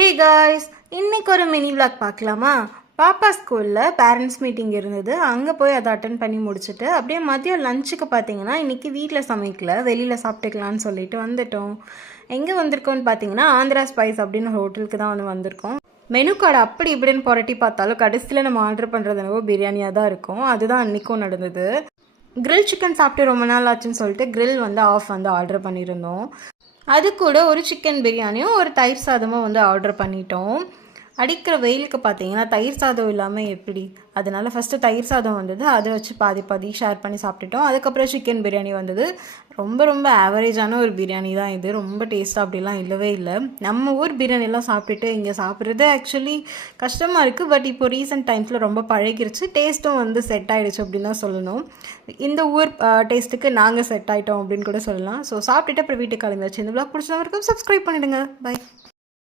Hey guys, இன்னைக்கு ஒரு mini vlog பார்க்கலாமா? பாப்பா ஸ்கூலில் பேரண்ட்ஸ் மீட்டிங் இருந்தது. அங்கே போய் அதை அட்டன் பண்ணி முடிச்சுட்டு அப்படியே மதியம் லஞ்சுக்கு பார்த்தீங்கன்னா இன்றைக்கி வீட்டில் சமைக்கல, வெளியில் சாப்பிட்டுக்கலான்னு சொல்லிட்டு வந்துட்டோம். எங்கே வந்திருக்கோன்னு பார்த்தீங்கன்னா ஆந்திரா ஸ்பைஸ் அப்படின்னு ஹோட்டலுக்கு தான் வந்திருக்கோம். மெனு கார்டு அப்படி இப்படின்னு புரட்டி பார்த்தாலும் கடைசியில் நம்ம ஆர்டர் பண்ணுறது என்னவோ பிரியாணியாக தான் இருக்கும். அதுதான் அன்றைக்கும் நடந்தது. கிரில் சிக்கன் சாப்பிட்டு ரொம்ப நாள் ஆச்சுன்னு சொல்லிட்டு கிரில் ஆஃப் ஆர்டர் பண்ணியிருந்தோம். அது கூட ஒரு சிக்கன் பிரியாணியும் ஒரு தயிர் சாதமும் ஆர்டர் பண்ணிட்டோம். அடிக்கிற வெயிலுக்கு பார்த்தீங்கன்னா தயிர் சாதம் இல்லாமல் எப்படி, அதனால் ஃபஸ்ட்டு தயிர் சாதம் வந்தது, அதை வச்சு பாதி ஷேர் பண்ணி சாப்பிட்டுட்டோம். அதுக்கப்புறம் சிக்கன் பிரியாணி வந்தது. ரொம்ப ஆவரேஜான ஒரு பிரியாணி தான் இது. ரொம்ப டேஸ்ட்டாக அப்படிலாம் இல்லவே இல்லை. நம்ம ஊர் பிரியாணிலாம் சாப்பிட்டுட்டு இங்கே சாப்பிட்றது ஆக்சுவலி கஷ்டமாக இருக்குது. பட் இப்போ ரீசெண்ட் டைம்ஸில் ரொம்ப பழகிருச்சு, டேஸ்ட்டும் செட் ஆகிடுச்சு அப்படின்னு தான் சொல்லணும். இந்த ஊர் டேஸ்ட்டுக்கு நாங்கள் செட் ஆகிட்டோம் அப்படின்னு கூட சொல்லலாம். ஸோ சாப்பிட்டுட்டு அப்புறம் வீட்டுக்கு கிளம்பியாச்சு. இந்த விளாக் பிடிச்சவருக்கும் சப்ஸ்கிரைப் பண்ணிவிடுங்க. பை.